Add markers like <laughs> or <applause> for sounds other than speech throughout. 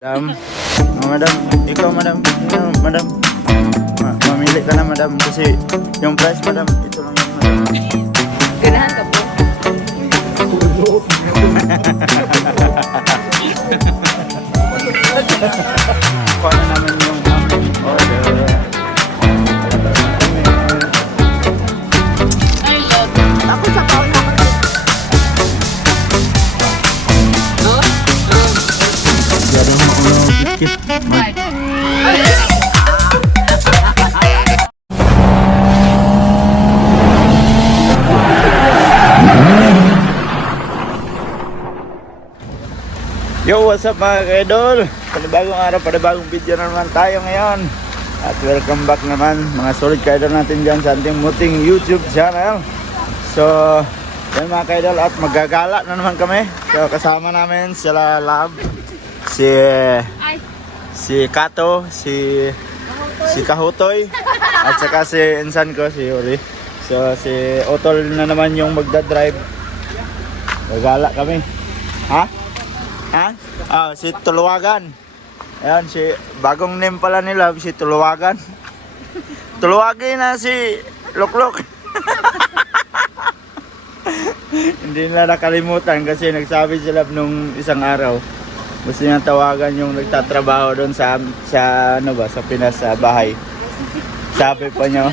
Madam, oh, madam, ikaw madam, ikaw, madam. Ma mamili ka na madam kasi yung price madam, ito lang yung madam. Ganahan ka po. Paano naman yung aming order? Ay, love. Ako sa paon Yo, what's up mga ka-idol? Panibagong araw, panibagong video na naman tayo ngayon. At welcome back naman mga solid ka-idol natin dyan sa ating muting YouTube channel. So, yan mga ka-idol at magagala na naman kami. So, kasama namin sila Lab, si Ay. si Kato, si si Kahutoy, at saka si insan ko, si Yuri. So, si Otol na naman yung magdadrive. Gagala kami. Ha? Ha? Ah, si Tuluwagan. Ayan, si bagong name pala nila, si Tuluwagan. Tuluwagin na si Lukluk. <laughs> Hindi nila nakalimutan kasi nagsabi sila nung isang araw. Gusto niya tawagan yung nagtatrabaho doon sa sa ano ba, sa Pinas sa bahay. Sabi pa niya,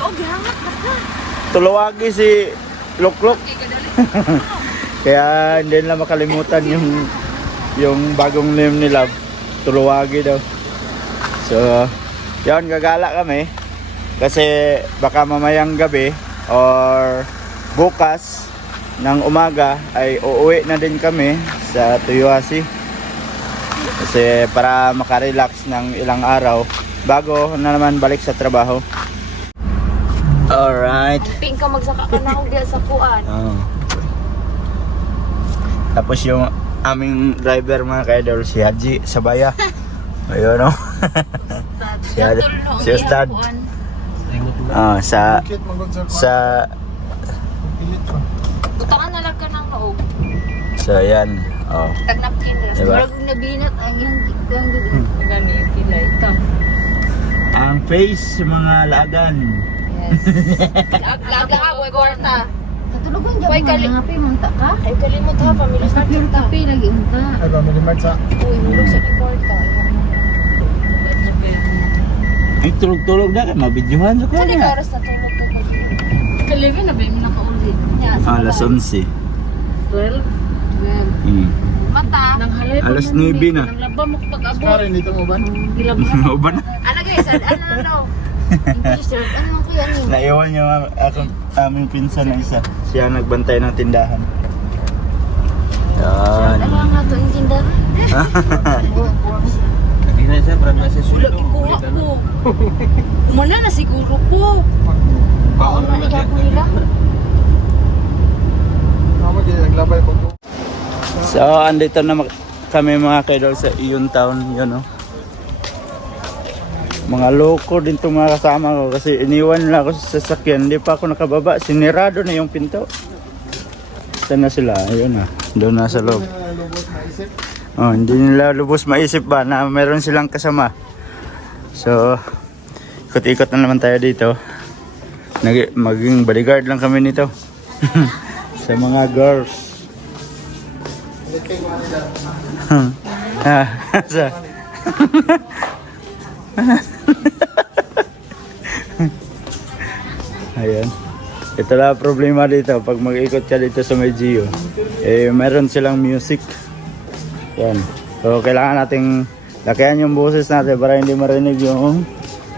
Tuluwagi si Lukluk. <laughs> Kaya hindi nila makalimutan yung yung bagong name nila, Tuluwagi daw. So, yun, gagala kami. Kasi baka mamayang gabi or bukas ng umaga ay uuwi na din kami sa Tuyuasi. Kasi para makarelax ng ilang araw bago na naman balik sa trabaho. Alright. Pink ka magsaka ka na diya sa kuan. Oo. Tapos yung aming driver mga ka-idol, si Haji Sabaya. <laughs> Ayun no. si, Haji, si Ustad. Ah, sa sa Butangan na lang ka ng loob. so yan. Oh. Tagnap kinras. Diba? Marag nabinat ang yung yung Gani yung kilay. Ito. Ang face sa mga lagan. Yes. <laughs> Laga ka, way kwarta. Katulugan dyan Uy, mo kali- nga pi munta ka. Ay, kalimot ha, family Sa card pure kape lagi unta. Ay, family mart sa Uy, hulog sa kwarta. Ay tulog-tulog na ka, mabidyohan sa kanya. karas na tulog ka. Kalivin na ba yung nakaulit? Ah, alas 11. 12. Mata. Nang halay Alas 9 na. Nang laba mo pag-abot. Karen dito mo ba? Dilab <laughs> na. Uban na. Ano guys, ano ano <laughs> ano? Ano man kuya ni? Naiwan yung akong aming pinsan na isa. Siya nagbantay ng tindahan. Yan. Ano nga to yung tindahan? Kanina siya, brand na siya Wala ikuha ko. <laughs> Mana na siguro po. Baon Ano na ko nila? Tama din, naglabay po po. So, andito na kami mga kaidol sa Iyon Town, yun no. Mga loko din itong mga kasama ko kasi iniwan nila ako sa sasakyan. Hindi pa ako nakababa. Sinirado na yung pinto. Saan na sila? Ayun na. Doon na sa loob. Oh, hindi nila lubos maisip ba na meron silang kasama. So, ikot-ikot na naman tayo dito. Nag maging bodyguard lang kami nito. <laughs> sa mga girls. Sa <laughs> Ayan. Ito lang problema dito pag mag-ikot ka dito sa may Gio. Eh, meron silang music. Yan. So, kailangan nating lakayan yung boses natin para hindi marinig yung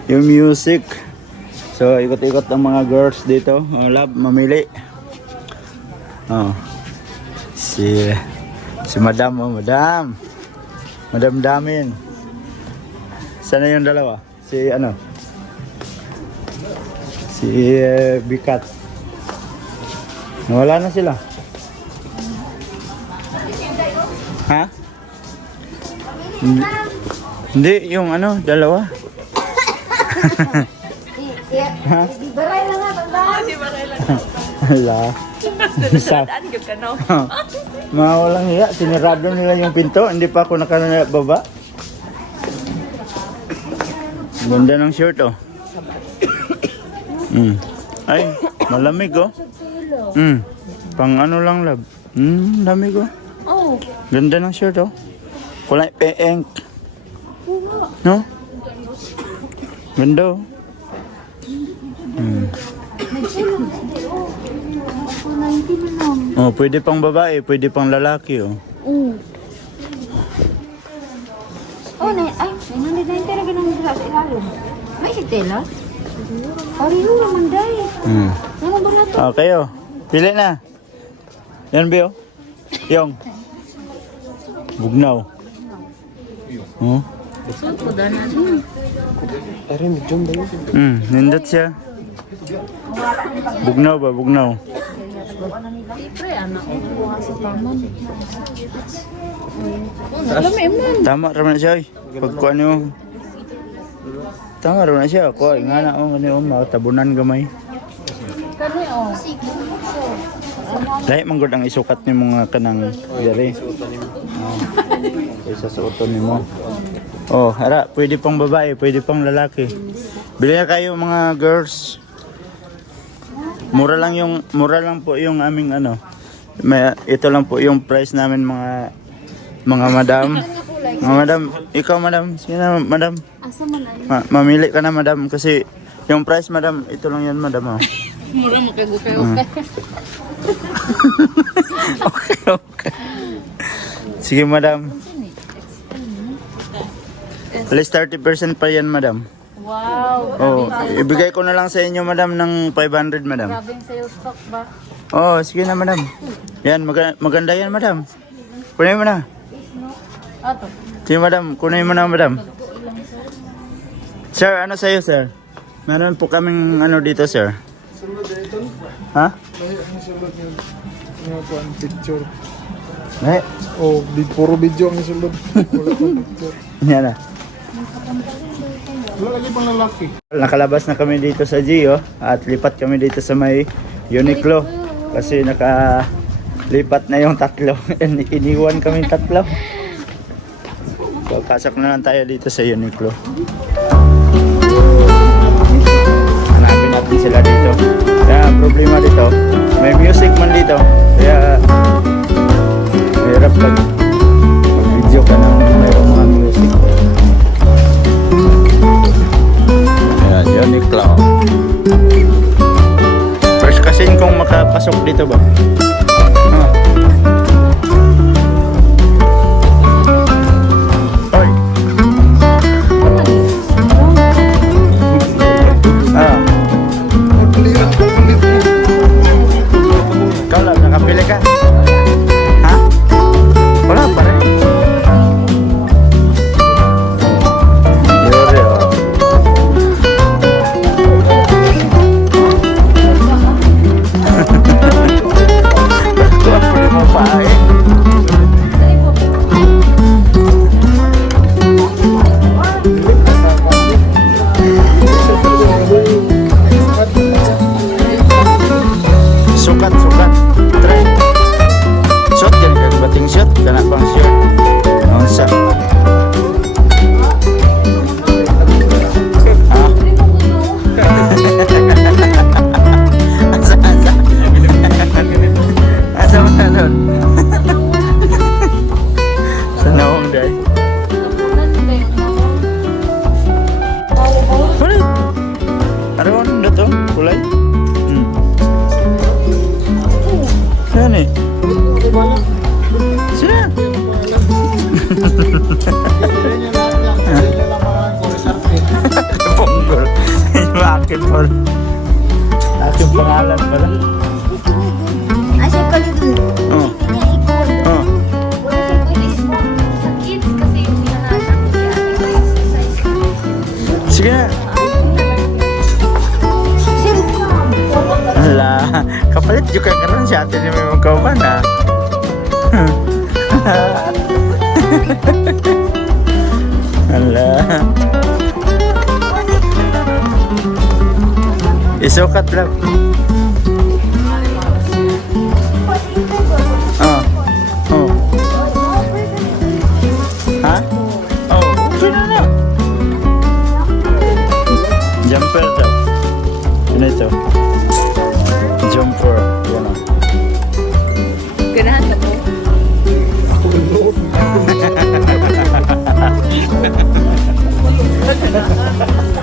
yung music. So, ikot-ikot ang mga girls dito. Oh, love, mamili. Oh. Si si Madam, oh, Madam. Madam Damin. Sana yung dalawa? Si ano? Si eh, Bikat. Nawala na sila. Ha? Hindi, hindi, yung ano, dalawa. <laughs> Ha? Di baray lang nga tandaan. Hala. Sa, ka no? mga walang hiya, sinirado nila yung pinto, hindi pa ako nakanababa. Ganda ng shirt oh. Mm. Ay, malamig oh. Mm. Pang ano lang lab. Mm, lamig oh. Oh. Ganda ng shirt oh. Kulay pink. No? Ganda oh. 90 na lang. Oh, pwede pang babae, pwede pang lalaki oh. Oo. Oh, na ay, 990 na ganun sa ilalong. May si Tela? Pareho naman dahil. Mm. Ano ba na to? Ah, kayo. Pili na. Yan, Bio. Yung. Bugnaw. Oh. Ari, medium ba yun? Hmm, nindot siya. Bugnaw ba? Bugnaw. Tama raman na siya. oy. Pag kuha niyo. Tama raman na siya. Kuha, nga na oh, ano oh, tabunan gamay. Kani oh. Dahil manggod ang isukat ni mga kanang diri. Oh. Isa suoton ni mo. Oh, hara, pwede pang babae, pwede pang lalaki. Bili na kayo mga girls. Mura lang yung mura lang po yung aming ano. May, ito lang po yung price namin mga mga madam. Mga madam, ikaw madam, sino madam? Asa? Ma- mamili ka na madam kasi yung price madam, ito lang yan madam. Oh. <laughs> Mura mo kay okay okay, okay. Sige, madam. At least 30% pa yan, madam. Wow. Oh, ibigay ko na lang sa inyo, madam, ng 500, madam. Grabing sales stock ba? Oh, sige na, madam. Yan, maga- maganda yan, madam. Kunin mo na. Ato. Sige, madam. Kunin mo na, madam. Sir, ano sa'yo, sir? Meron po kaming ano dito, sir. Ha? Ay, ang ang picture. Eh, Oh, di, puro video ang sulod. <laughs> Wala picture. yan na. Wala lagi pang lalaki. Nakalabas na kami dito sa Gio at lipat kami dito sa may Uniqlo. Kasi naka lipat na yung tatlo. <laughs> In- iniwan kami tatlo. So pasok na lang tayo dito sa Uniqlo smoke. Sa kids kasi yung hinahanap ko si ate may exercise. Sige na. Ala, kapalit juga karon si ate ni may magkauban ha. Isukat lang. Oh. Oh. Ha? Oh, okay na na. Ano ito? Jumper. Yan o. Ganahan ka po. Masaya,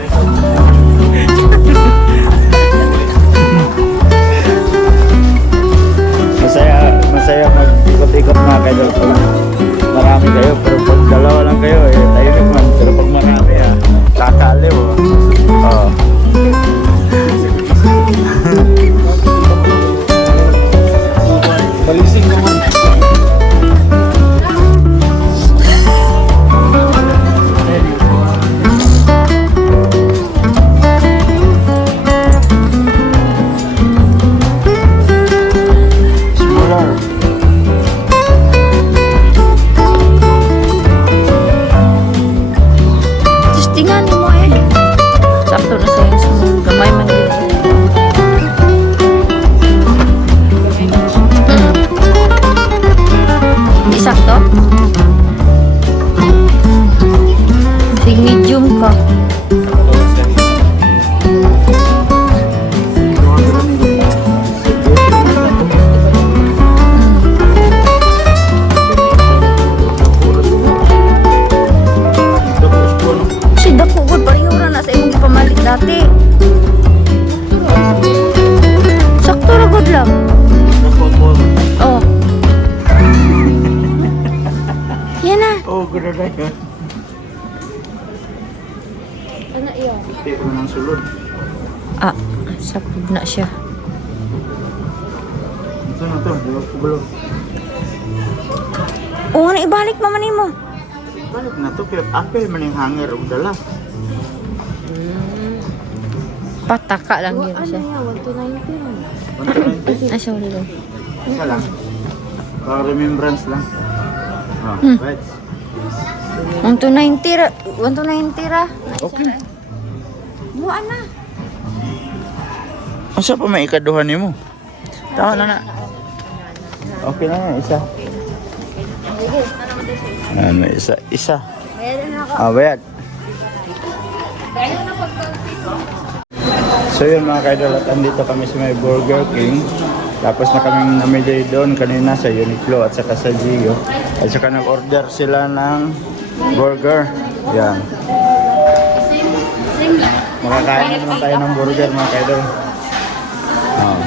mag-ikot-ikot mga kaidol. Pag marami kayo, pero pag dalawa lang kayo, eh, tayo naman. Pero pag marami, ah, kakaliw. Oh. Ano iyo? Ko nang sulod. Ah, sakto na siya. Ito na to, di ba kubalo? Oo, na ibalik pa man nimo. Balik na to, kaya apel man yung hanger o dala. Pataka lang yun Ano siya. yan? 1 to 90 120? Ah, sorry lang. Isa lang. Para remembrance lang. Oh, Hmm. right. 1 to 90 ra. 1 to 90 ra. Okay. Buwan na. Asa pa may ikaduhan ni mo? Tama na na. Okay na yan, isa. Ano, isa, isa. Ah, bayad. So yun mga kaidol at andito kami sa may Burger King. Tapos na kaming namili doon kanina sa Uniqlo at saka sa Gio. At saka nag-order sila ng burger. Yan. Same lang. Makakain na naman tayo ng burger mga kaidol. Oh.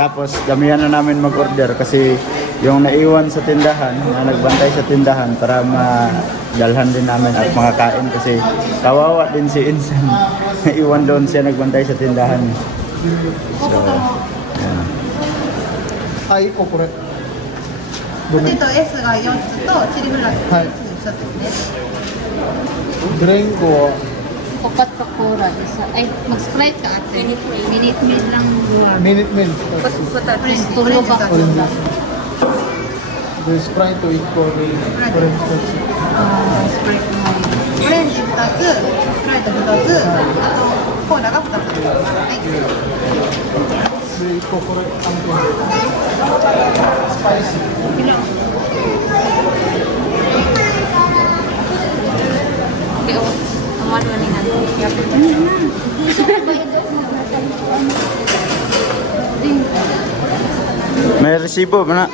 Tapos damihan na namin mag-order kasi yung naiwan sa tindahan, na nagbantay sa tindahan para madalhan din namin at makakain kasi kawawa din si Insan. <laughs> naiwan doon siya nagbantay sa tindahan. So, yan. はい、ここれ。ポテト S が4つとチリフライはい1つですね。ドリンクは Kupat pakura. Isa, ay, mag-sprite ka ate. Minute Maid. Minute Maid lang. Minute Maid. Kupat Tulog ako. There's Sprite to eat for the French Pepsi. Ah, Sprite mo. French 2つ、Sprite 2つ、あとコーラが2つ。はい。で、1個これ、寒天。スパイシー。Okay, oh. Aman mo ni nga. May resibo ba na?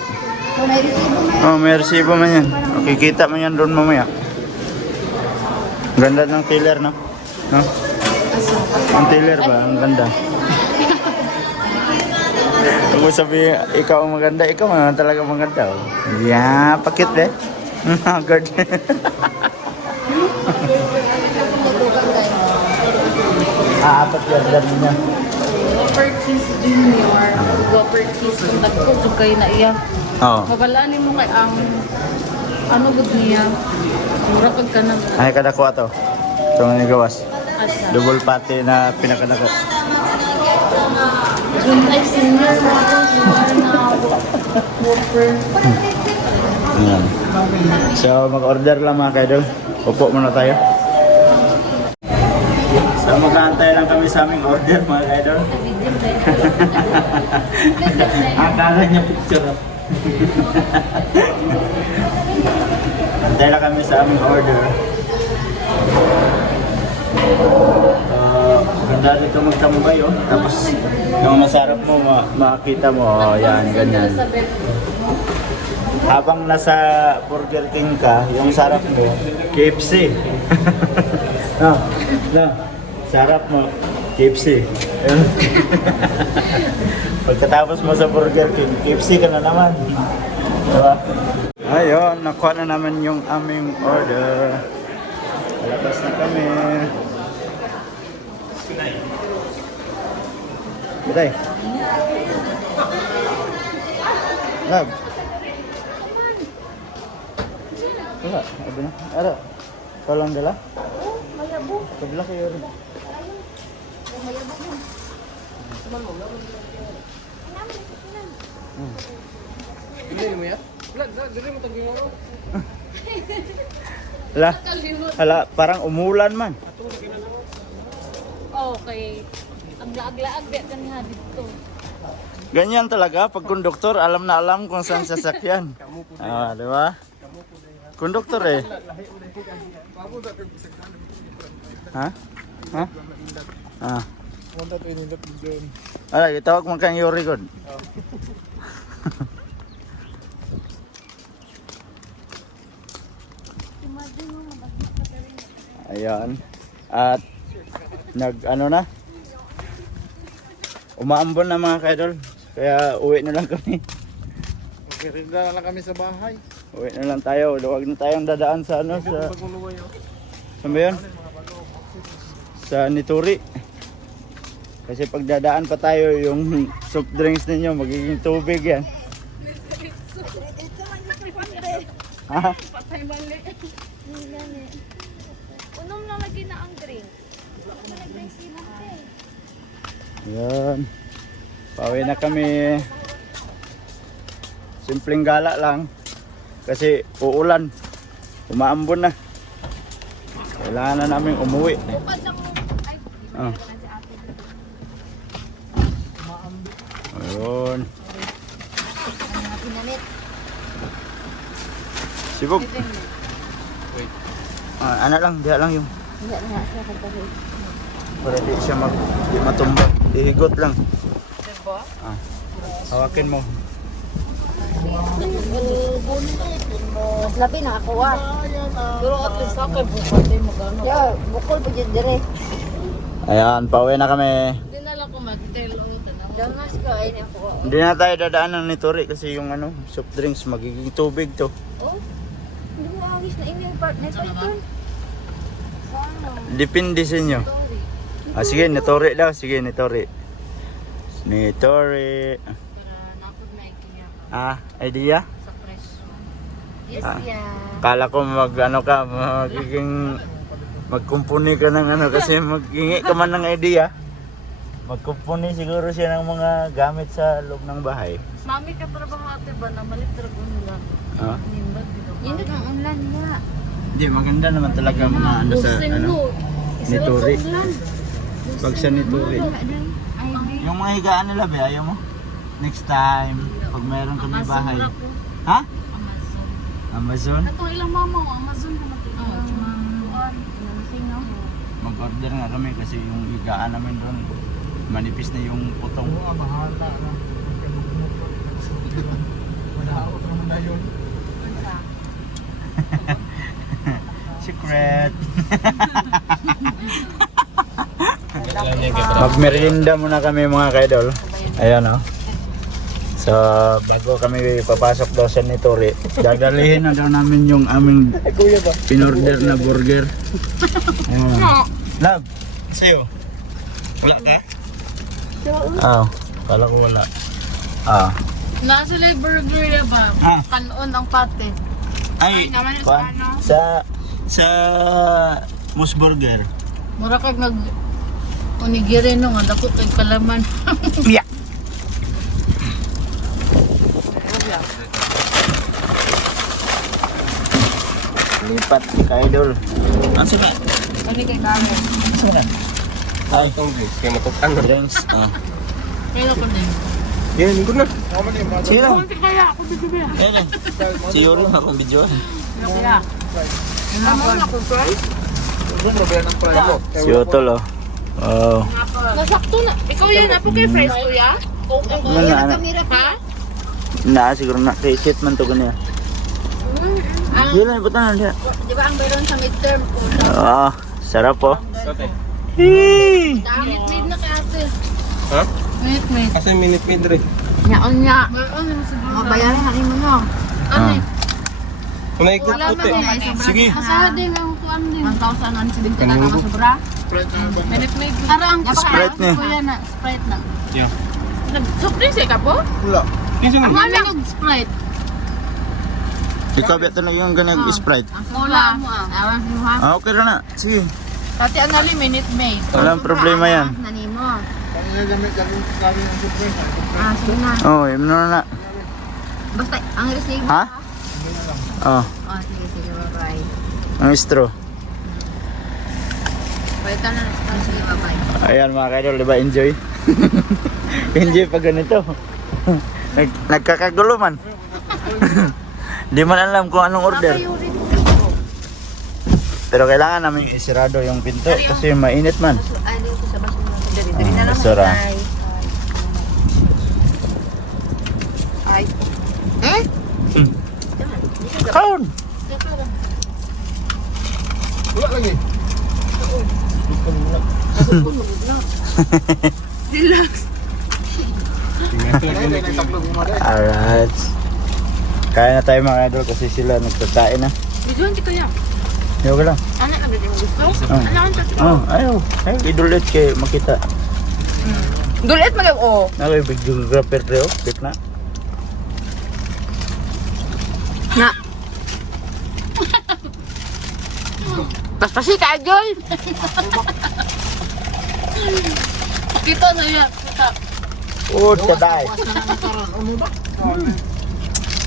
Oh, may resibo man yan. Okay, kita mo yan doon mamaya. Ganda ng tiller, no? No? Ang tiller ba? Ang ganda. Kung sabi, ikaw ang maganda, ikaw naman talaga maganda. Oh. Yeah, pakit eh. <laughs> Haggard. <laughs> Aapat yan, dami niya. Cheese junior. Cheese. Kung jud kayo na iya. Oo. Mabalaan mo kay ang ano gud niya. Mura pag ka na. Ay, kadako ato. Ito nga gawas. Asa. Double patty na pinakadako. Jun ay senior na. Ayan. So, mag-order lang mga kaidol. Upo muna tayo. Sa aming order mga kaidol. <laughs> Akala niya picture. Antay lang kami sa aming order. So, ganda dito magtambay, oh. Tapos, yung masarap mo, ma- makakita mo, oh, yan, ganyan. Habang nasa Burger King ka, yung sarap mo, KFC. no, no, sarap mo, KFC. <laughs> Pagkatapos mo sa Burger King, KFC ka na naman. Diba? Ayun, nakuha na naman yung aming order. Labas na kami. Biday. Lab. Wala, abi na. Ara. Ikaw lang dala? Oo, mayabo. Kabila kayo rin. Hala, hala, parang umulan man. Okay. Ang laag-laag di ka niya dito. Ganyan talaga, pag konduktor, alam na alam kung saan sasakyan. Ah, di ba? Konduktor eh. Ha? Ha? Ah. Ala, itawag mo kang Yuri God. <laughs> Ayan. At nag ano na? Umaambon na mga kaidol. Kaya uwi na lang kami. Magkirinda na lang kami sa bahay. Uwi na lang tayo. Huwag na tayong dadaan sa ano sa oh. Saan ba yun? Sa Nituri. Kasi pag dadaan pa tayo, yung <laughs> soft drinks ninyo, magiging tubig yan. Ha? Patay mali. Unom na lagi na ang drink. Yan. Pauwi na kami. Simpleng gala lang. Kasi uulan. Umaambon na. Kailangan na namin umuwi. Ah. Ayun. Sibog. Ah, ana lang, diha lang yung. Para di siya mag di matumbag. Ihigot lang. Diba? Ah. Hawakin mo. Mas labi na ako ah. Pero at least ako bukod din magano. Yo, bukol pa dyan dire. Ayan, pauwi na kami. Hindi na lang ko mag-tell o tanaw. Doon mas ko ay ako. Hindi na tayo dadaan ng Nitori kasi yung ano, soft drinks magiging tubig to. Oh. Hindi mo agis na ini yung partner pa ito. Depende sa inyo. Ah, sige, Nitori daw. Sige, Nitori. Nitori. Na Ah, idea? sa preso. Yes, Ah. Kala ko mag ano ka, magiging magkumpuni ka ng ano kasi <laughs> maghingi ka man ng idea. Magkumpuni siguro siya ng mga gamit sa loob ng bahay. Mami ka trabaho ate ba na malit trabaho nila. Ah. Nimbag dito. Yun din ang ulan niya. Hindi, maganda naman talaga mga ano sa ano. Nituri. Pag sa Nitori. Ay, Yung mga higaan nila, be, ayaw mo? Next time, pag mayroon kami Amazon bahay. Ha? Amazon. Amazon? Ato ilang mama o Amazon ka matulungan. Mag-order nga kami kasi yung higaan namin doon, manipis na yung putong. Oo, ah, mahala na. Manaot naman na yun. Secret! <laughs> Magmerienda muna kami mga kaidol. Ayan o. So, bago kami papasok daw sa Nitori, dadalihin na daw namin yung aming pinorder na burger. Ayan. Love, sa'yo. Wala ka? Ah, kala ko wala. Ah. Nasa burger ba? Ah. Kanon ang pate. Ay, Ay, naman sa ano? Sa, sa Moose Burger. Mura kag nag onigiri no nga dako kay kalaman. <laughs> Yeah. Lipat si Kaidol. Ang sila? Kani kay kami. Sila? Ay, Itong guys, kaya matukan na. drinks. Ah. Kaya ko din. Yan, na. Ako man yung Sila? Kaya ako bigyan niya. Ayan Si Yuri na akong video. Kaya. Ano ako price? Si Otol oh. Wow. Nasakto na. Ikaw yan, apo kay friends kuya? Ano na, ano? Ha? Na, siguro na. Kay shit man to ganyan. Yun lang, ibutan na siya. Di ba ang meron sa midterm? Ah, sarap po. Minute-made na ate. Ha? Minute-made. Kasi minute mid rin. Yaon nga. Mayroon naman sa O, bayaran na mo no. Ano eh? Kung naikot Wala puti. Sige. Masaya din ang kuan din. 1,000 ang sibing ka na sobra. Minute-made. Para ang Sprite niya. Kuya na, Sprite na. Yeah. Drinks eh ka po? Wala. Ang nga. mga nag-Sprite. Ikaw, beto na yung ganang Sprite. Wala mo ah. Ah, okay na na. Sige. Pati ang nali minute-made. Walang problema yan. Nanimo. Ah, sige na. Oh, yun na na. Basta, ang resibo. Ha? Oh, Oh, sige, sige, bye-bye. ang straw. Palitan na na. Sige, bye-bye. Ayan mga kaidol, di ba enjoy? <laughs> enjoy pag ganito. <laughs> Nag, nagkakagulo man. <laughs> di man alam kung anong order. Pero kailangan namin isirado yung pinto kasi mainit man. Ay, dito sa basura. Dali, dali na lang, basura. Ay. Eh? Kaon! Wala lagi. Alright. Kaya na tayo mga idol kasi sila nagkakain na. Bidyoan kita ya. Yo ka lang. Ano ang mo gusto? Oh. Ano ang tatlo? Oh, ayaw. Ayaw, idulit kay makita. Dulit mag oh. Ako yung big geographer reo. Bit na. Na. Paspasi ka, Joy. Kita na yan. Kita. Oh, taday.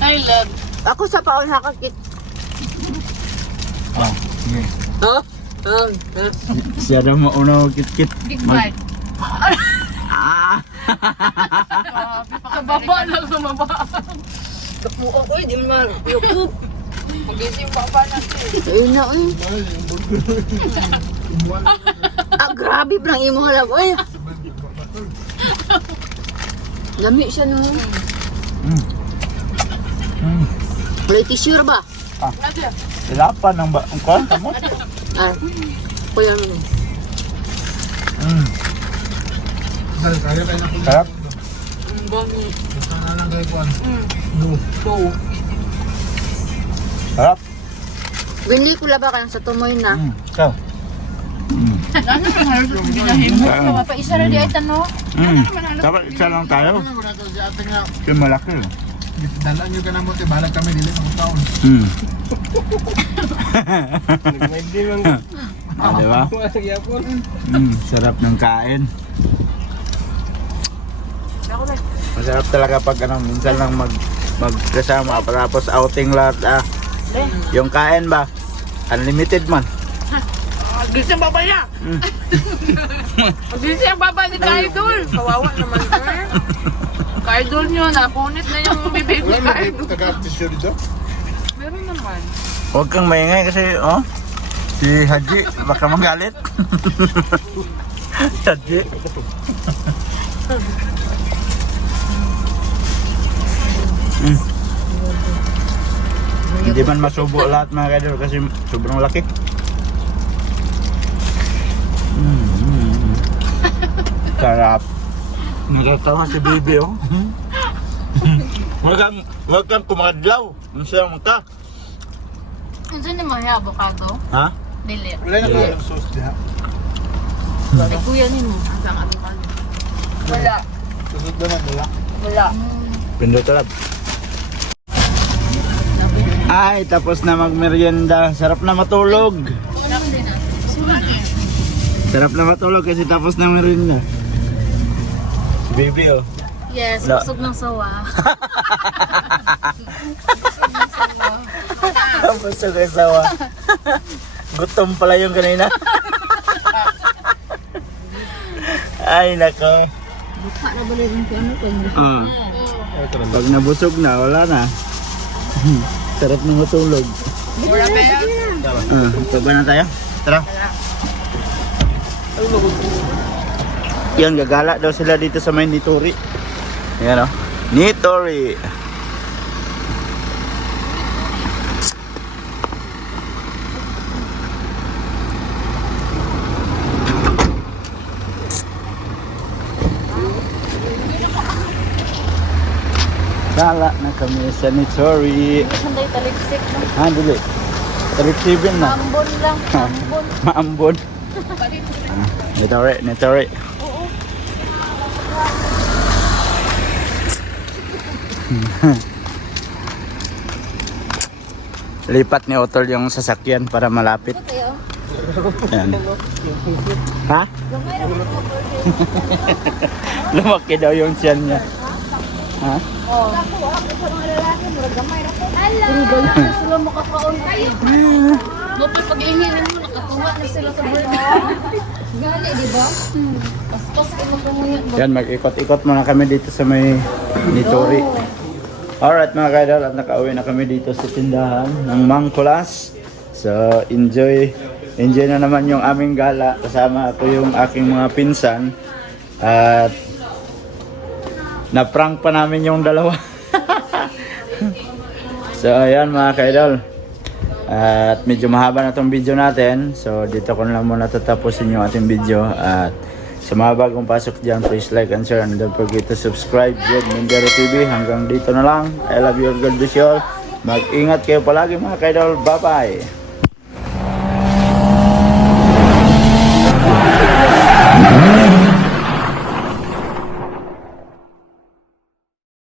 I love. Ako sa paon hakakit. Oh. Oh? Oh. Siya na mauna kit-kit. Big bite. Ah! Kababa lang sa baba. Kapuo ko, di man. Yukup. Magising pa pa na. Ayun na, uy. ah, grabe parang imo halap. Uy. Lami siya no. Mm. Mm. Wala tissue ba? Ilapan ng ba? Ang kwan ka mo? Ah. Kuya mo. Mm. Sarap. Sarap. Binli ko laba ka sa tumoy na. Mm. Mm. Ano ang halos yung ginahimo? Ah. Mapaisa na di ay tanong. Mm. Dapat isa lang tayo. Kasi malaki. Dalaan nyo ka na mo, balag kami, dili ng taon. Mm. Ah, di ba? Mm, sarap ng kain. Masarap talaga pag ano, minsan lang mag magkasama tapos outing lahat ah. Yung kain ba? Unlimited man. Gising baba niya. Gising ang baba ni Kaidol. Kawawa naman sir. Kaidol nyo, napunit na yung bibig ni Kaidol. Taga-tissue dito? Meron naman. Huwag kang maingay kasi oh. Si Haji baka magalit. <laughs> Haji. Mm. Hindi man masubo lahat mga kadol kasi sobrang laki. Mm, mm, mm. Sarap. Nakatawa si Bibi oh. <laughs> Huwag kang, huwag kang kumadlaw. Ano siya ka? Ano saan naman yung avocado? Ha? Dili. Wala na ba yung sauce diha? Ay, kuya ni mo. Asang avocado? Wala. Susod na nila. Wala. Pindot talab. Ay, tapos na magmerienda. Sarap na matulog. Wala ah. Sarap na matulog kasi tapos na merienda. Baby oh. Yes, Wala. busog ng sawa. <laughs> Tapos sa kasawa. Gutom pala yung kanina. Ay, nako. Bukha na balik yung ano ko. Ah. Pag nabusog na, wala na. Sarap na matulog. Wala ba yan? Ah, baba na tayo. Tara. Wala. Yan, gagala daw sila dito sa may Nitori. Yan o. Nitori. Gala na kami sa Nitori. Sanday talipsik no. Ha, dili. 7 na. Ambon lang, ambon. Maambon. Ah, <laughs> Nitori, Nitori. <laughs> Lipat ni Otol yung sasakyan para malapit. Tayo. Yan. Ha? <laughs> Lumaki daw yung tiyan niya. Ha? Oh. Makakaon kayo. Lopay pag-ingin mo, nakatuwa na sila sa birthday. Gali, di ba? Paspas ko mo. Yan, mag-ikot-ikot muna kami dito sa may Nitori. Alright mga kaidol, at nakauwi na kami dito sa tindahan ng Mangkulas. So, enjoy. Enjoy na naman yung aming gala. Kasama ko yung aking mga pinsan. At na-prank pa namin yung dalawa. <laughs> so, ayan mga kaidol. At medyo mahaba na tong video natin. So, dito ko na lang muna tatapusin yung ating video. At sa mga bagong pasok dyan, please like and share. And don't forget to subscribe. Jed Mindero TV. Hanggang dito na lang. I love you all. God bless you all. Mag-ingat kayo palagi mga kaidol. Bye-bye.